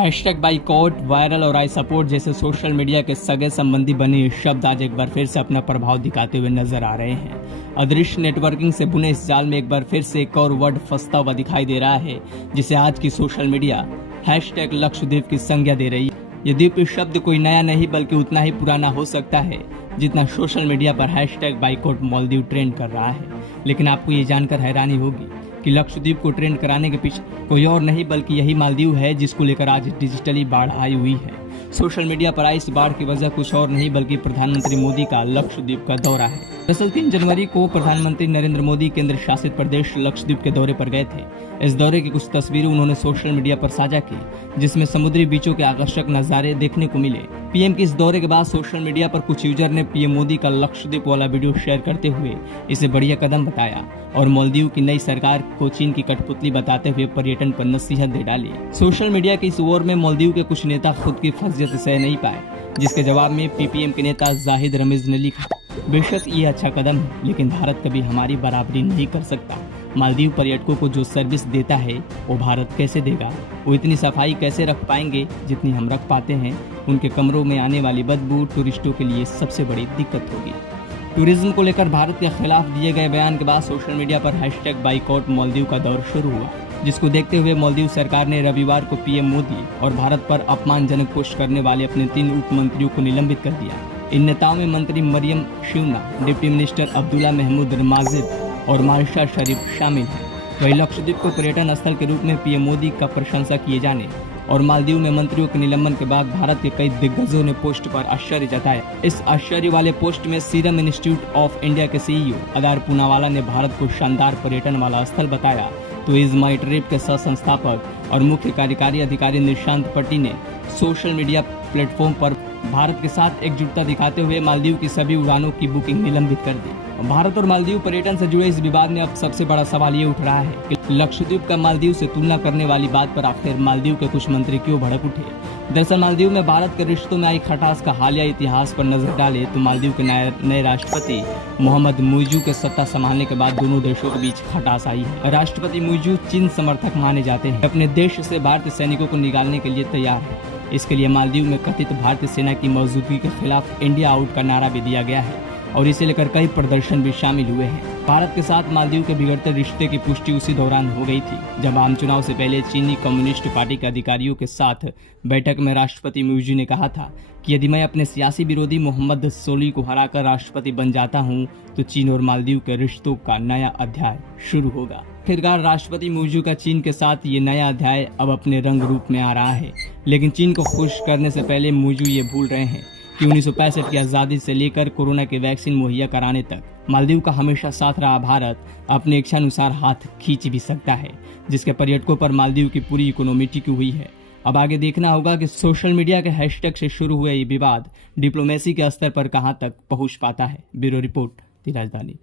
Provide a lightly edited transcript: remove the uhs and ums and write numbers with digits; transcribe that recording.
Hashtag boycott, viral और I support जैसे social media के सगे संबंधी बने शब्द आज एक बार फिर से अपना प्रभाव दिखाते हुए नजर आ रहे हैं। अदृश्य नेटवर्किंग से बुने इस जाल में एक बार फिर से एक और वर्ड फंसता हुआ दिखाई दे रहा है, जिसे आज की सोशल मीडिया हैशटैग लक्षद्वीप की संज्ञा दे रही है। ये द्वीप शब्द कोई नया नहीं बल्कि उतना ही पुराना हो सकता है जितना सोशल मीडिया पर हैशटैग बाइकॉट मालदीव ट्रेंड कर रहा है। लेकिन आपको ये जानकर हैरानी होगी कि लक्षद्वीप को ट्रेंड कराने के पीछे कोई और नहीं बल्कि यही मालदीव है, जिसको लेकर आज डिजिटली बाढ़ आई हुई है। सोशल मीडिया पर आई इस बाढ़ की वजह कुछ और नहीं बल्कि प्रधानमंत्री मोदी का लक्षद्वीप का दौरा है। दरअसल 3 जनवरी को प्रधानमंत्री नरेंद्र मोदी केंद्र शासित प्रदेश लक्षद्वीप के दौरे पर गए थे। इस दौरे की कुछ तस्वीरें उन्होंने सोशल मीडिया पर साझा की, जिसमें समुद्री बीचों के आकर्षक नजारे देखने को मिले। पीएम के इस दौरे के बाद सोशल मीडिया पर कुछ यूजर ने पीएम मोदी का लक्षद्वीप वाला वीडियो शेयर करते हुए इसे बढ़िया कदम बताया और मालदीव की नई सरकार को चीन की कठपुतली बताते हुए पर्यटन पर नसीहत दे डाली। सोशल मीडिया की इस ओर में मालदीव के कुछ नेता खुद की फजीहत सह नहीं पाए, जिसके जवाब में पीपीएम के नेता जाहिद रमीज ने लिखा, बेशक ये अच्छा कदम है, लेकिन भारत कभी हमारी बराबरी नहीं कर सकता। मालदीव पर्यटकों को जो सर्विस देता है वो भारत कैसे देगा? वो इतनी सफाई कैसे रख पाएंगे जितनी हम रख पाते हैं? उनके कमरों में आने वाली बदबू टूरिस्टों के लिए सबसे बड़ी दिक्कत होगी। टूरिज्म को लेकर भारत के खिलाफ दिए गए बयान के बाद सोशल मीडिया पर हैशटैग बाइकॉट मालदीव का दौर शुरू हुआ, जिसको देखते हुए मालदीव सरकार ने रविवार को पीएम मोदी और भारत पर अपमानजनक पोस्ट करने वाले अपने 3 उप मंत्रियों को निलंबित कर दिया। इन नेताओं में मंत्री मरियम शिवना, डिप्टी मिनिस्टर अब्दुल्ला महमूद रमाजिद और मारिशा शरीफ शामिल हैं। वही लक्षद्वीप को पर्यटन स्थल के रूप में पीएम मोदी का प्रशंसा किए जाने और मालदीव में मंत्रियों के निलंबन के बाद भारत के कई दिग्गजों ने पोस्ट पर आश्चर्य जताया। इस आश्चर्य वाले पोस्ट में सीरम इंस्टीट्यूट ऑफ इंडिया के सीईओ अदार पूनावाला ने भारत को शानदार पर्यटन वाला स्थल बताया, तो इज माई ट्रिप के सह संस्थापक और मुख्य कार्यकारी अधिकारी निशांत पट्टी ने सोशल मीडिया प्लेटफॉर्म पर भारत के साथ एकजुटता दिखाते हुए मालदीव की सभी उड़ानों की बुकिंग निलंबित कर दी। भारत और मालदीव पर्यटन से जुड़े इस विवाद में अब सबसे बड़ा सवाल ये उठ रहा है कि लक्षद्वीप का मालदीव से तुलना करने वाली बात पर आखिर मालदीव के कुछ मंत्री क्यों भड़क उठे। दरअसल मालदीव में भारत के रिश्तों में आई खटास का हालिया इतिहास पर नजर डाले तो मालदीव के नए राष्ट्रपति मोहम्मद मुइजू के सत्ता संभालने के बाद दोनों देशों के बीच खटास आई है। राष्ट्रपति मुइजू चीन समर्थक माने जाते हैं, अपने देश से भारतीय सैनिकों को निकालने के लिए तैयार है। इसके लिए मालदीव में कथित भारतीय सेना की मौजूदगी के खिलाफ इंडिया आउट का नारा भी दिया गया है और इसे लेकर कई प्रदर्शन भी शामिल हुए हैं। भारत के साथ मालदीव के बिगड़ते रिश्ते की पुष्टि उसी दौरान हो गई थी जब आम चुनाव से पहले चीनी कम्युनिस्ट पार्टी के अधिकारियों के साथ बैठक में राष्ट्रपति मुइजू ने कहा था कि यदि मैं अपने सियासी विरोधी मोहम्मद सोली को हराकर राष्ट्रपति बन जाता हूं तो चीन और मालदीव के रिश्तों का नया अध्याय शुरू होगा। आखिरकार राष्ट्रपति मुइजू का चीन के साथ ये नया अध्याय अब अपने रंग रूप में आ रहा है, लेकिन चीन को खुश करने से पहले मुइजू ये भूल रहे हैं कि 1965 की आज़ादी से लेकर कोरोना के वैक्सीन मुहैया कराने तक मालदीव का हमेशा साथ रहा भारत अपने इच्छानुसार हाथ खींच भी सकता है, जिसके पर्यटकों पर मालदीव की पूरी इकोनॉमी टिकी हुई है। अब आगे देखना होगा कि सोशल मीडिया के हैशटैग से शुरू हुए ये विवाद डिप्लोमेसी के स्तर पर कहां तक पहुंच पाता है। ब्यूरो रिपोर्ट, दी राजधानी।